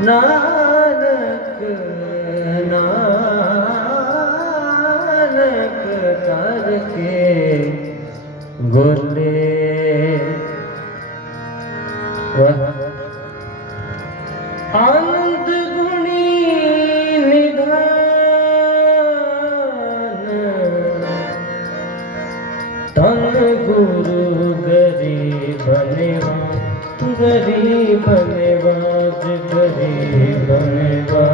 ਨਾਨਕ ਨਾਨਕ ਕਰਕੇ ਗੁਰਲੇ ਵਾਹ जरी बनेवा जरी बनेवा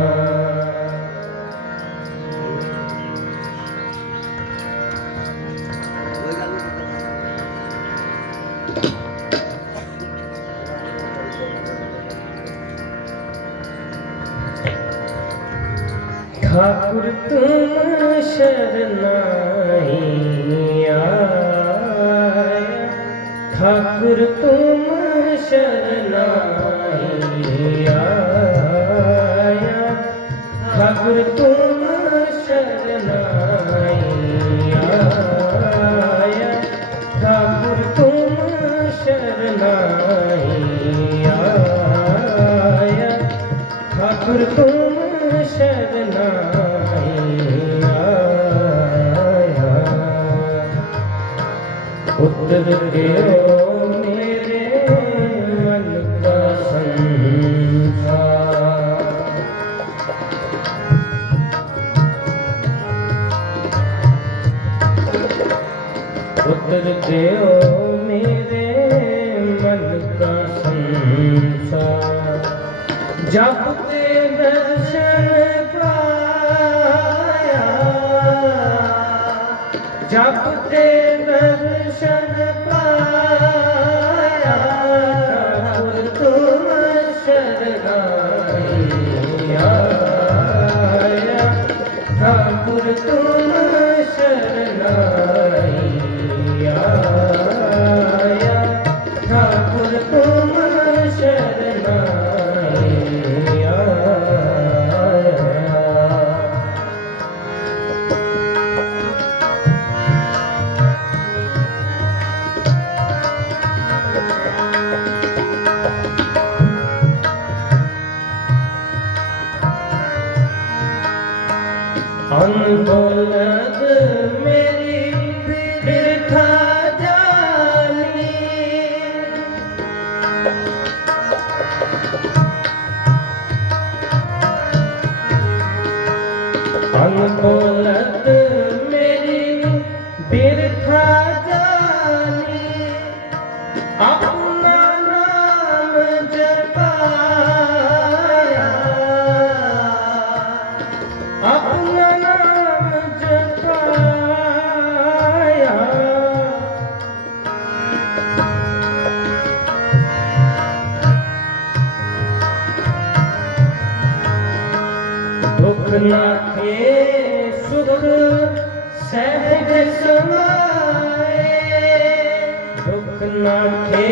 ठाकुर तुम शरणाई आया ठाकुर तुम ਸ਼ਰਨਾਈ ਆਇਆ ਤੂੰ ਸ਼ਰਨਾਈ ਆਇਆ ਤੂੰ ਸ਼ਰਨਾਈ ਆਇਆ ਤੂੰ जपते ਅਨਬੋਲਦ ਮੇਰੀ ਬਿਰਥਾ ਜਾਨੀ। ਅਨਬੋਲਦ ਦੁੱਖ ਨਾਥੇ ਸੁਖ ਸਹਿਜ ਸਮਾਏ ਦੁੱਖ ਨਾਥੇ ਸੁਖ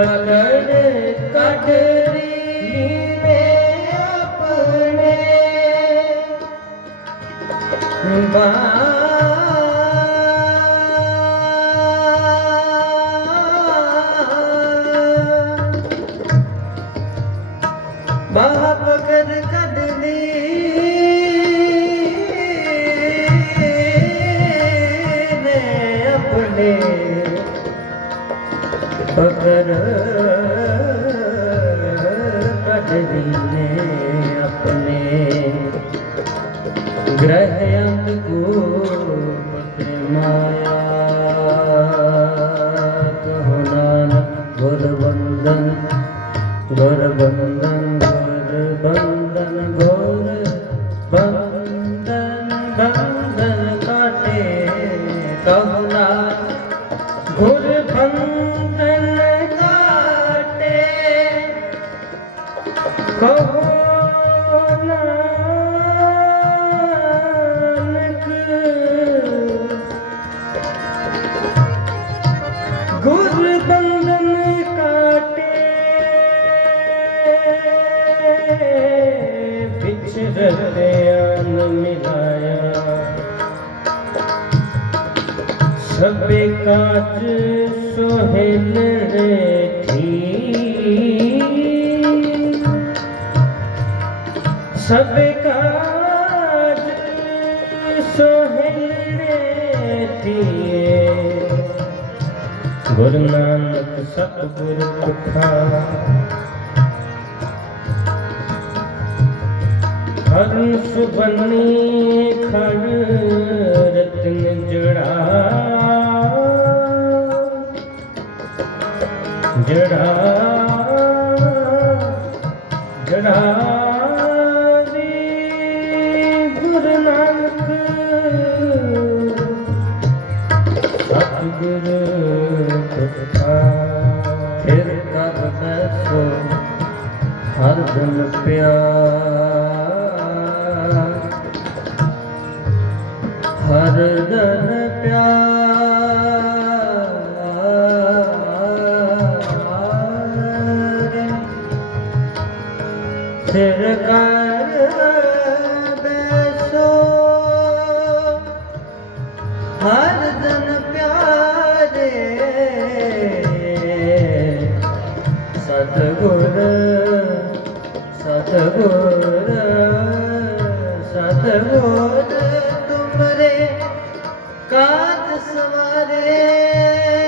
ਪਕੜ ਕੱਢ ਲੀਨੇ ਆਪਣੇ। ਬਾਹ ਪਕੜ ਫਕਰ ਕਢਵੀ ਨੇ ਆਪਣੇ ਗ੍ਰਹਿ ਅੰਤ ਕੋ ਸਭੇ ਕਾਜ ਸੁਹੇਲੜੇ ਥੀ ਕਾਜ ਸੁਹੇਲੜੇ ਥੀਏ ਗੁਰੂ ਨਾਨਕ ਸਤਿਗੁਰ ਪੁਖਾ ਹਰਨ ਸੁਬਨੀ ਖੜ ਜੜਾ ਜੜਾ ਗੁਰੂ ਨਾਨਕ ਫਿਰ ਕਬ ਹਰ ਦਿਨ ਪਿਆਰ ਹਰ ਦਿਨ ਪਿਆਰ ਸਿਰ ਕਰ ਬੈਸੋ। ਹਰ ਦਿਨ ਪਿਆਰੇ। ਸਤਗੁਰ ਸਤਗੁਰ ਸਤਗੁਰ ਤੁਮਰੇ ਕਾਤ ਸਵਾਰੇ।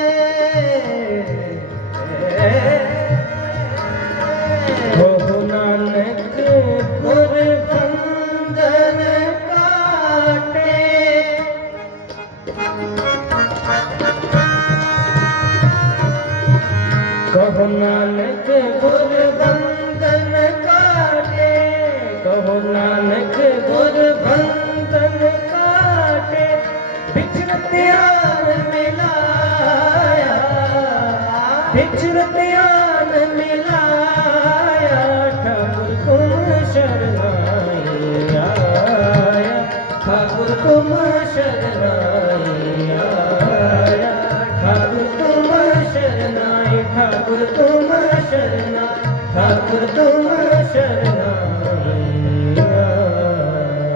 ठाकुर तुम शरणा ठाकुर तुम शरणा